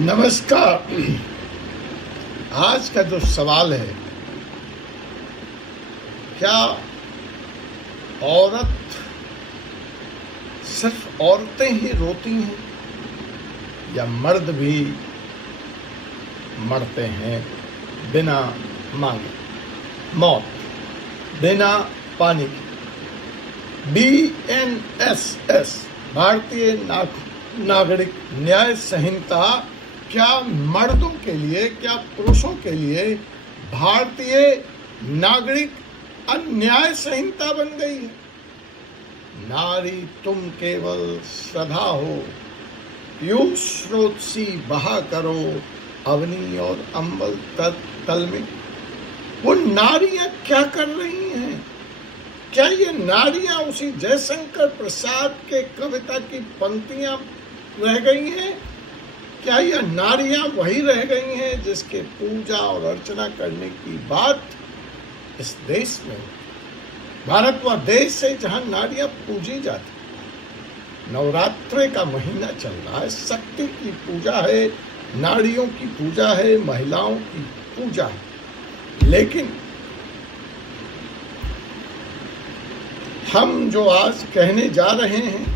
नमस्कार। आज का जो सवाल है, क्या औरत सिर्फ औरतें ही रोती हैं या मर्द भी मरते हैं बिना मांगे, मौत बिना पानी की? BNSS भारतीय नागरिक न्याय संहिता क्या मर्दों के लिए, क्या पुरुषों के लिए भारतीय नागरिक अन्याय संहिता बन गई है? नारी तुम केवल सदा हो, पीयूष स्रोत सी बहा करो अवनी और अंबल तल में। वो नारियां क्या कर रही हैं? क्या ये नारियां उसी जयशंकर प्रसाद के कविता की पंक्तियां रह गई हैं? क्या यह नारियां वही रह गई हैं जिसके पूजा और अर्चना करने की बात इस देश में, भारत व देश से जहां नारियां पूजी जाती? नवरात्रि का महीना चल रहा है, शक्ति की पूजा है, नारियों की पूजा है, महिलाओं की पूजा है। लेकिन हम जो आज कहने जा रहे हैं,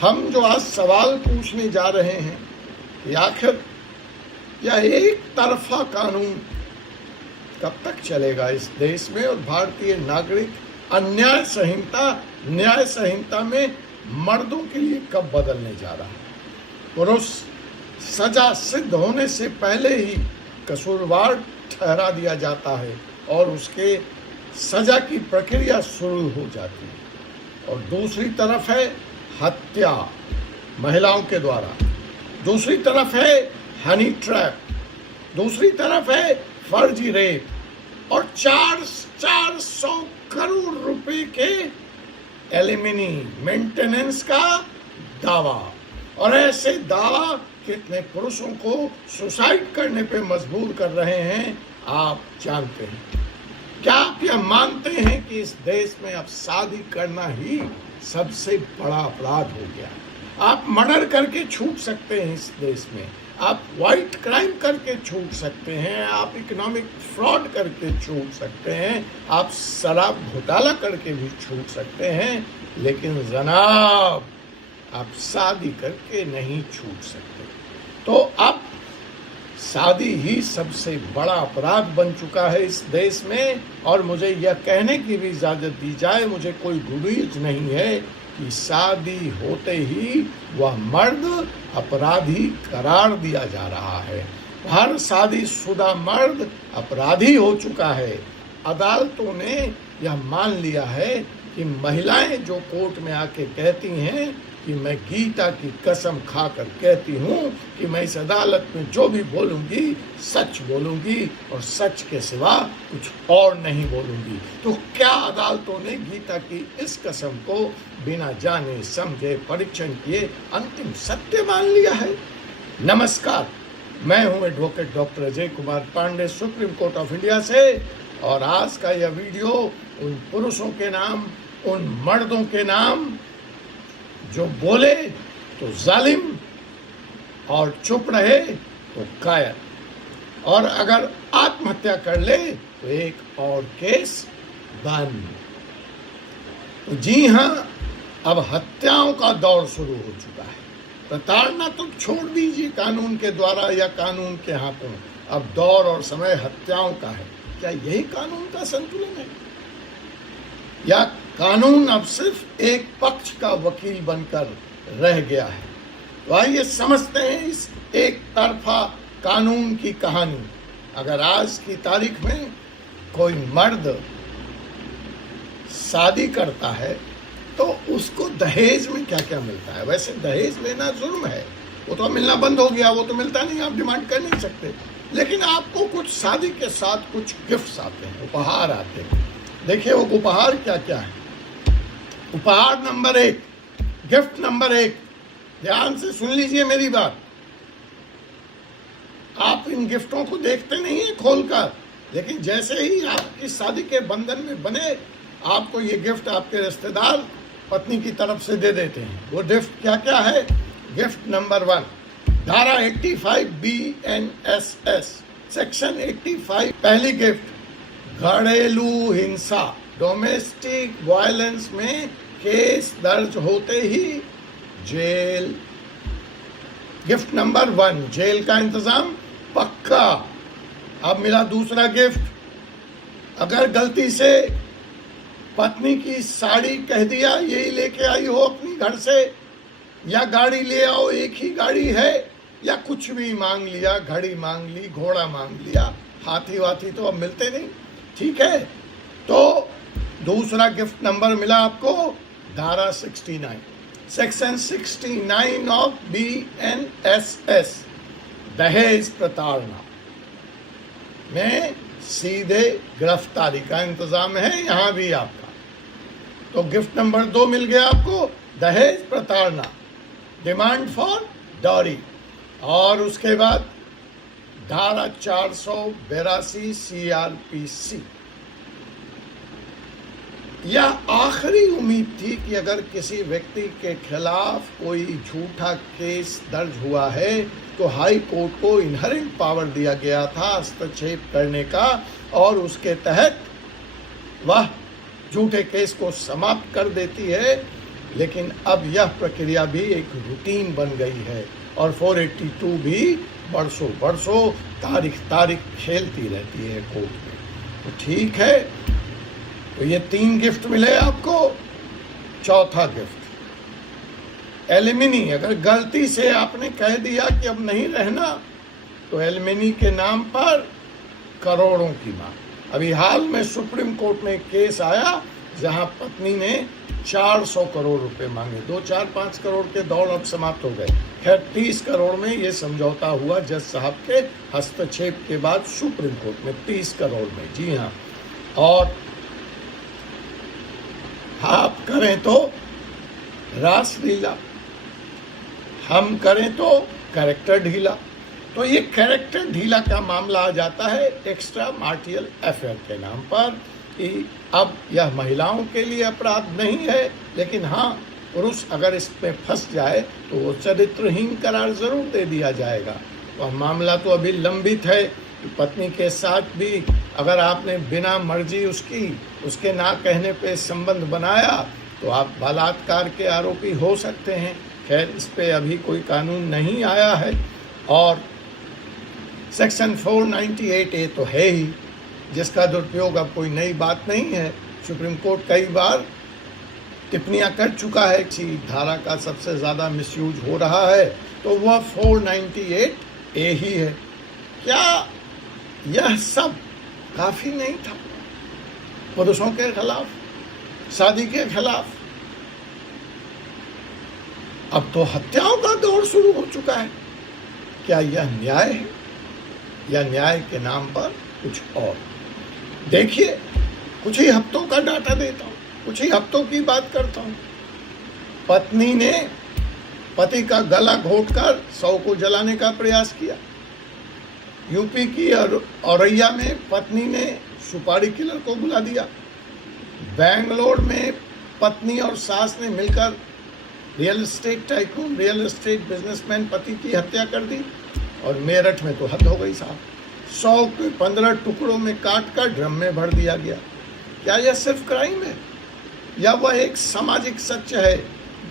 हम जो आज सवाल पूछने जा रहे हैं कि आखिर यह एक तरफा कानून कब तक चलेगा इस देश में, और भारतीय नागरिक अन्याय संहिता, न्याय संहिता में मर्दों के लिए कब बदलने जा रहा है? पुरुष सजा सिद्ध होने से पहले ही कसूरवार ठहरा दिया जाता है और उसके सजा की प्रक्रिया शुरू हो जाती है। और दूसरी तरफ है हत्या महिलाओं के द्वारा, दूसरी तरफ है हनी ट्रैप, दूसरी तरफ है फर्जी रेप और 400 करोड़ रुपए के एलिमिनी मेंटेनेंस का दावा। और ऐसे दावा कितने पुरुषों को सुसाइड करने पे मजबूर कर रहे हैं आप जानते हैं? क्या आप यह मानते हैं कि इस देश में अब शादी करना ही सबसे बड़ा अपराध हो गया? आप मर्डर करके छूट सकते हैं इस देश में, आप व्हाइट क्राइम करके छूट सकते हैं, आप इकोनॉमिक फ्रॉड करके छूट सकते हैं, आप शराब घोटाला करके भी छूट सकते हैं, लेकिन जनाब आप शादी करके नहीं छूट सकते। तो अब शादी ही सबसे बड़ा अपराध बन चुका है इस देश में। और मुझे यह कहने की भी इजाजत दी जाए, मुझे कोई गुरेज नहीं है कि शादी होते ही वह मर्द अपराधी करार दिया जा रहा है। हर शादीशुदा मर्द अपराधी हो चुका है। अदालतों ने यह मान लिया है कि महिलाएं जो कोर्ट में आके कहती हैं कि मैं गीता की कसम खाकर कहती हूँ कि मैं इस अदालत में जो भी बोलूँगी सच बोलूँगी और सच के सिवा कुछ और नहीं बोलूँगी, तो क्या अदालतों ने गीता की इस कसम को बिना जाने समझे परीक्षण किए अंतिम सत्य मान लिया है? नमस्कार, मैं हूँ advocate doctor Ajay Kumar Pandey, Supreme Court of India से। और आज का यह वीडियो उन पुरुषों के नाम, उन मर्दों के नाम जो बोले तो जालिम और चुप रहे तो कायर, और अगर आत्महत्या कर ले तो एक और केस बंद। तो जी हाँ, अब हत्याओं का दौर शुरू हो चुका है। प्रताड़ना तो छोड़ दीजिए कानून के द्वारा या कानून के हाथों, अब दौर और समय हत्याओं का है। क्या यही कानून का संतुलन है, या कानून अब सिर्फ एक पक्ष का वकील बनकर रह गया है? तो आइए समझते हैं इस एक तरफा कानून की कहानी। अगर आज की तारीख में कोई मर्द शादी करता है तो उसको दहेज में क्या क्या मिलता है? वैसे दहेज लेना जुर्म है, वो तो मिलना बंद हो गया, वो तो मिलता नहीं, आप डिमांड कर नहीं सकते। लेकिन आपको कुछ शादी के साथ कुछ गिफ्ट्स आते हैं, उपहार आते हैं। देखिए वो उपहार क्या क्या है। उपहार नंबर 1, गिफ्ट नंबर 1, ध्यान से सुन लीजिए मेरी बात। आप इन गिफ्टों को देखते नहीं है खोलकर, लेकिन जैसे ही आपकी शादी के बंधन में बने, आपको ये गिफ्ट आपके रिश्तेदार पत्नी की तरफ से दे देते हैं। वो गिफ्ट क्या क्या है? गिफ्ट नंबर 1, धारा 85 BNSS सेक्शन 85 पहली गिफ्ट घरेलू हिंसा डोमेस्टिक वायलेंस में केस दर्ज होते ही जेल। गिफ्ट नंबर 1 जेल का इंतजाम पक्का। अब मिला दूसरा गिफ्ट। अगर गलती से पत्नी की साड़ी कह दिया यही लेके आई हो अपनी घर से, या गाड़ी ले आओ एक ही गाड़ी है, या कुछ भी मांग लिया, घड़ी मांग ली, घोड़ा मांग लिया, हाथी वाथी तो अब मिलते नहीं, ठीक है। तो दूसरा गिफ्ट नंबर मिला आपको धारा 69 सेक्शन 69 ऑफ BNSS दहेज प्रताड़ना में सीधे गिरफ्तारी का इंतजाम है यहां भी आपका। तो गिफ्ट नंबर 2 मिल गया आपको दहेज प्रताड़ना डिमांड फॉर डॉरी। और उसके बाद धारा 482 CRPC। यह आखिरी उम्मीद थी कि अगर किसी व्यक्ति के खिलाफ कोई झूठा केस दर्ज हुआ है तो हाई कोर्ट को इनहेरेंट पावर दिया गया था हस्तक्षेप करने का, और उसके तहत वह झूठे केस को समाप्त कर देती है। लेकिन अब यह प्रक्रिया भी एक रूटीन बन गई है और 482 भी बरसों तारीख खेलती रहती है कोर्ट में। तो ठीक है, तो ये 3 गिफ्ट मिले आपको। चौथा गिफ्ट एलिमिनी। अगर गलती से आपने कह दिया कि अब नहीं रहना तो एलिमिनी के नाम पर करोड़ों की मांग। अभी हाल में सुप्रीम कोर्ट में एक केस आया जहां पत्नी ने 400 करोड़ रुपए मांगे। 2, 4, 5 करोड़ के दौड़ अब समाप्त हो गए। खैर 30 करोड़ में ये समझौता हुआ जज साहब के हस्तक्षेप के बाद सुप्रीम कोर्ट में 30 करोड़ में, जी हाँ। और आप करें तो रासलीला, हम करें तो कैरेक्टर ढीला। तो ये कैरेक्टर ढीला का मामला आ जाता है एक्स्ट्रा मार्टियल अफेयर के नाम पर कि अब यह महिलाओं के लिए अपराध नहीं है, लेकिन हाँ पुरुष अगर इसमें फंस जाए तो वो चरित्रहीन करार जरूर दे दिया जाएगा। तो मामला तो अभी लंबित है कि पत्नी के साथ भी अगर आपने बिना मर्जी उसके ना कहने पे संबंध बनाया तो आप बलात्कार के आरोपी हो सकते हैं। खैर इस पे अभी कोई कानून नहीं आया है। और सेक्शन 498A तो है ही, जिसका दुरुपयोग अब कोई नई बात नहीं है। सुप्रीम कोर्ट कई बार टिप्पणियां कर चुका है कि धारा का सबसे ज़्यादा मिसयूज हो रहा है, तो वह 498A ही है। क्या यह सब काफ़ी नहीं था पुरुषों के खिलाफ, शादी के खिलाफ? अब तो हत्याओं का दौर शुरू हो चुका है। क्या यह न्याय है या न्याय के नाम पर कुछ और? देखिए, कुछ ही हफ्तों का डाटा देता हूँ, कुछ ही हफ्तों की बात करता हूँ। पत्नी ने पति का गला घोंटकर 100 को जलाने का प्रयास किया। यूपी की औरैया में पत्नी ने सुपारी किलर को बुला दिया। बेंगलोर में पत्नी और सास ने मिलकर real estate tycoon, real estate businessman पति की हत्या कर दी। और मेरठ में तो हद हो गई साहब, 100 के 15 टुकड़ों में काट कर ड्रम में भर दिया गया। क्या यह सिर्फ क्राइम है या वह एक सामाजिक सच है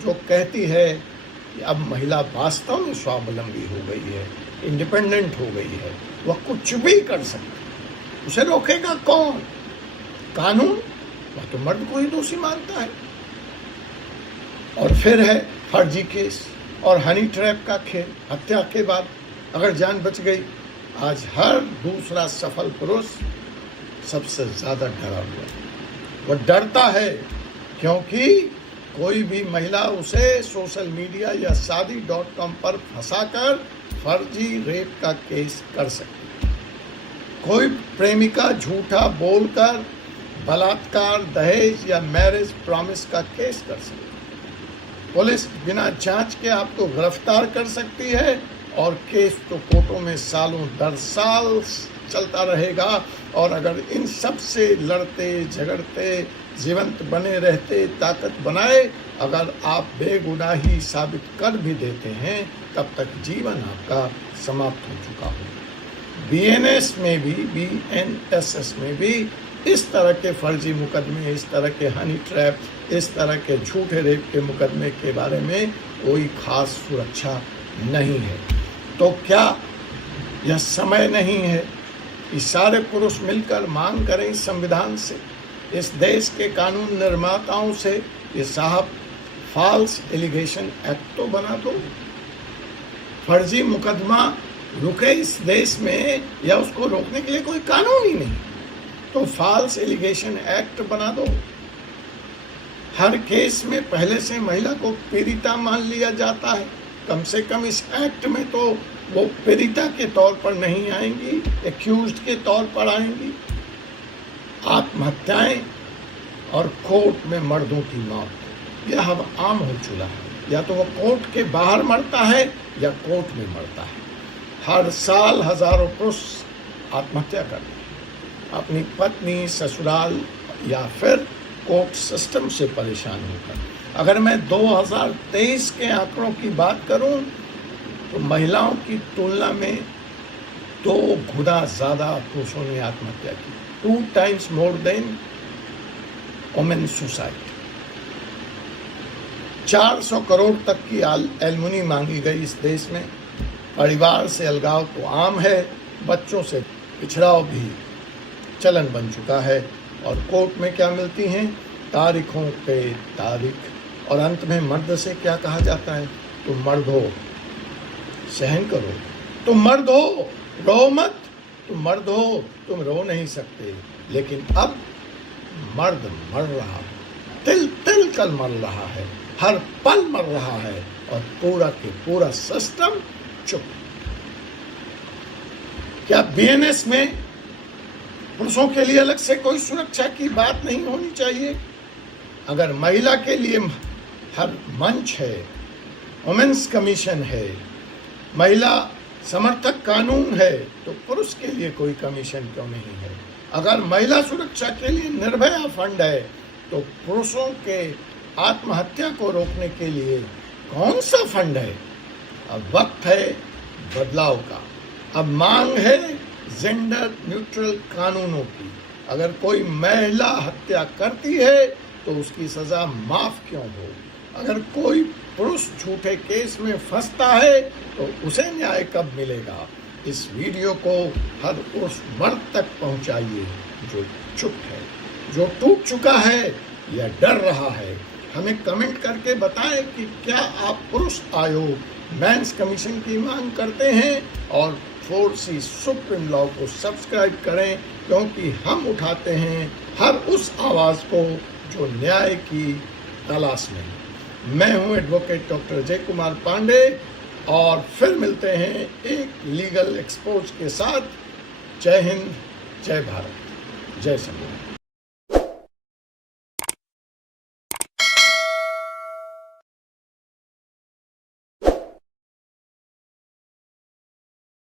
जो कहती है कि अब महिला वास्तव में स्वावलंबी हो गई है, इंडिपेंडेंट हो गई है, वह कुछ भी कर सकती? उसे रोकेगा कौन? कानून? वह तो मर्द को ही दोषी मानता है। और फिर है फर्जी केस और हनी ट्रैप का खेल। हत्या के बाद अगर जान बच गई, आज हर दूसरा सफल पुरुष सबसे ज्यादा डरा हुआ है। वह डरता है क्योंकि कोई भी महिला उसे सोशल मीडिया या शादी.com पर फंसाकर फर्जी रेप का केस कर सकती है। कोई प्रेमिका झूठा बोलकर बलात्कार, दहेज या मैरिज प्रॉमिस का केस कर सकती है। पुलिस बिना जांच के आपको गिरफ्तार कर सकती है और केस तो कोर्टों में सालों दर साल चलता रहेगा। और अगर इन सब से लड़ते झगड़ते जीवंत बने रहते ताकत बनाए, अगर आप बेगुनाही साबित कर भी देते हैं तब तक जीवन आपका समाप्त हो चुका हो। बीएनएस में भी, बीएनएसएस में भी इस तरह के फर्जी मुकदमे, इस तरह के हनी ट्रैप, इस तरह के झूठे रेप के मुकदमे के बारे में कोई खास सुरक्षा नहीं है। तो क्या यह समय नहीं है कि सारे पुरुष मिलकर मांग करें इस संविधान से, इस देश के कानून निर्माताओं से, ये साहब फॉल्स एलिगेशन एक्ट तो बना दो, फर्जी मुकदमा रुके इस देश में, या उसको रोकने के लिए कोई कानून ही नहीं, तो फॉल्स एलिगेशन एक्ट बना दो। हर केस में पहले से महिला को पीड़िता मान लिया जाता है, कम से कम इस एक्ट में तो वो पीड़िता के तौर पर नहीं आएंगी, एक्यूज्ड के तौर पर आएंगी। आत्महत्याएं और कोर्ट में मर्दों की मौत, यह अब आम हो चुका है। या तो वो कोर्ट के बाहर मरता है या कोर्ट में मरता है। हर साल हजारों पुरुष आत्महत्या करते हैं, अपनी पत्नी, ससुराल या फिर कोर्ट सिस्टम से परेशान होकर। अगर मैं 2023 के आंकड़ों की बात करूं तो महिलाओं की तुलना में 2 गुना ज़्यादा पुरुषों ने आत्महत्या की, 2 times more than women suicide। 400 crore तक की एलिमनी मांगी गई इस देश में। परिवार से अलगाव तो आम है, बच्चों से पिछड़ाव भी चलन बन चुका है। और कोर्ट में क्या मिलती हैं? तारीखों पे तारीख। और अंत में मर्द से क्या कहा जाता है? तुम मर्द हो, सहन करो, तुम मर्द हो, रो मत, तुम मर्द हो, तुम रो नहीं सकते। लेकिन अब मर्द मर रहा है, तिल तिल कर मर रहा है, हर पल मर रहा है, और पूरा के पूरा सिस्टम चुप। क्या बीएनएस में पुरुषों के लिए अलग से कोई सुरक्षा की बात नहीं होनी चाहिए? अगर महिला के लिए हर मंच है, वुमेन्स कमीशन है, महिला समर्थक कानून है, तो पुरुष के लिए कोई कमीशन क्यों नहीं है? अगर महिला सुरक्षा के लिए निर्भया फंड है, तो पुरुषों के आत्महत्या को रोकने के लिए कौन सा फंड है? अब वक्त है बदलाव का। अब मांग है जेंडर न्यूट्रल कानूनों की। अगर कोई महिला हत्या करती है तो उसकी सजा माफ क्यों हो? अगर कोई पुरुष झूठे केस में फंसता है तो उसे न्याय कब मिलेगा? इस वीडियो को हर उस मर्द तक पहुंचाइए जो चुप है, जो टूट चुका है या डर रहा है। हमें कमेंट करके बताएं कि क्या आप पुरुष आयोग, मेंस कमीशन की मांग करते हैं, और 4C सुप्रीम लॉ को सब्सक्राइब करें, क्योंकि हम उठाते हैं हर उस आवाज़ को जो न्याय की तलाश में। मैं हूं एडवोकेट डॉक्टर जय कुमार पांडे, और फिर मिलते हैं एक लीगल एक्सपोज के साथ। जय हिंद, जय भारत, जय संविधान।